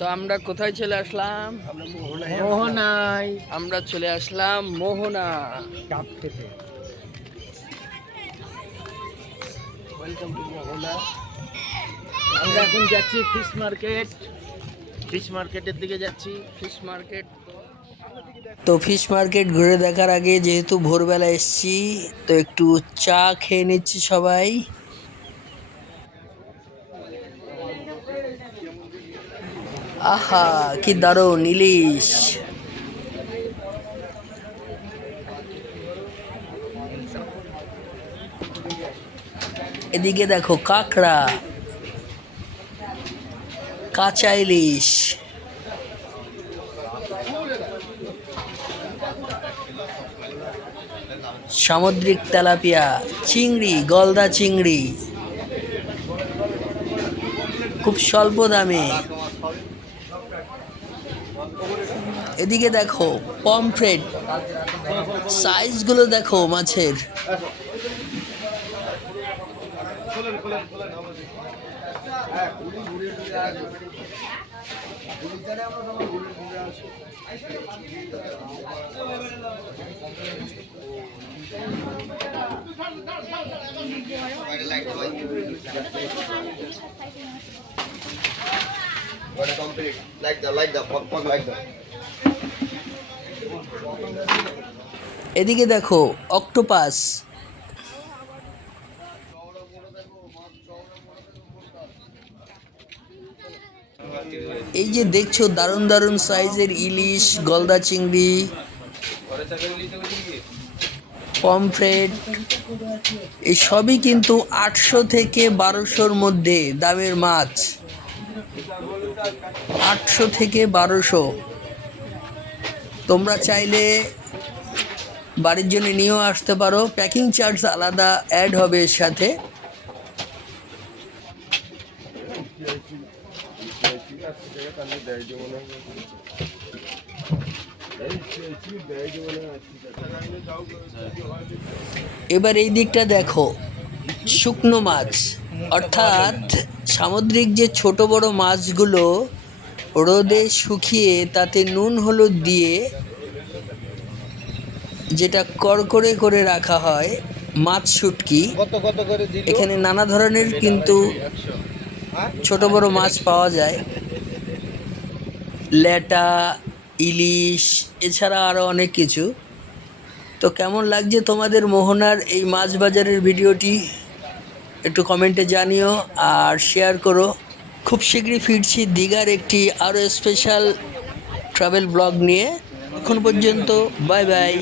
তো আমরা কোথায় চলে আসলাম? মোহনায় আমরা চলে আসলাম মোহনা। ডাব খেতে। Welcome to Mohana. আমরা এখন যাচ্ছি ফিশ মার্কেট ফিশ মার্কেটের দিকে যাচ্ছি। ফিশ মার্কেট তো ফিশ মার্কেট ঘুরে দেখার আগে যেহেতু ভোরবেলা এসছি তো একটু চা খেয়ে নিচ্ছি সবাই। আহা, কি দারুণ, ইলিশ। এদিকে দেখো কাঁকড়া, কাঁচা ইলিশ। সামুদ্রিক তেলাপিয়া, চিংড়ি, গলদা চিংড়ি। খুব স্বল্প দামে। এদিকে দেখো পমফ্রেট সাইজগুলো দেখো মাছের। Complete. Like like like. এদিকে দেখো অক্টোপাস এই যে দেখছ, দারুণ দারুণ সাইজের ইলিশ, গলদা চিংড়ি, পমফ্রেট, এই সবই কিন্তু আটশো থেকে বারোশোর মধ্যে দামের মাছ। আটশো থেকে বারোশো। তোমরা চাইলে বাড়ির জন্য নিয়েও আসতে পারো। প্যাকিং চার্জ আলাদা অ্যাড হবে এর সাথে। এবার এই দিকটা দেখো। শুকনো মাছ। অর্থাৎ সামুদ্রিক যে ছোট বড় মাছগুলো রোদে শুকিয়ে তাতে নুন হলুদ দিয়ে যেটা করকরে করে রাখা হয় মাছ শুটকি। এখানে নানা ধরনের কিন্তু ছোট বড় মাছ পাওয়া যায়। ল্যাটা ইলিশ এছাড়া আরও অনেক কিছু। তো কেমন লাগছে তোমাদের মোহনার এই মাছ বাজারের ভিডিওটি? একটু কমেন্টে জানিও আর শেয়ার করো। খুব শীঘ্রই ফিরছি দীঘার একটি আরও স্পেশাল ট্রাভেল ব্লগ নিয়ে। এখন পর্যন্ত বাই বাই